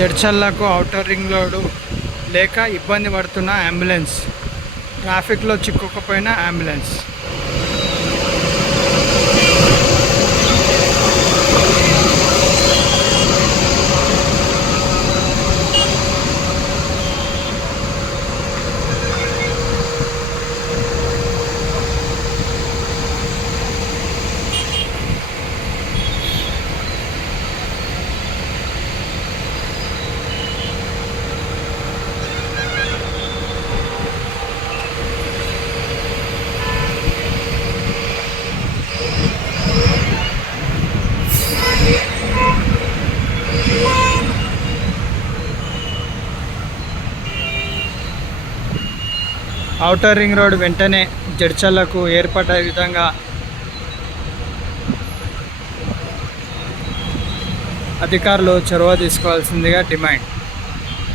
జడ్చల్లకు outer ring road లేక ఇబ్బంది పడుతున్న అంబులెన్స్ ట్రాఫిక్లో చిక్కుకుపోయిన అంబులెన్స్ అవుటర్ రింగ్ రోడ్ వెంటనే జడ్చల్లకు ఏర్పడ్డ విధంగా అధికారులు చొరవ తీసుకోవాల్సిందిగా డిమాండ్.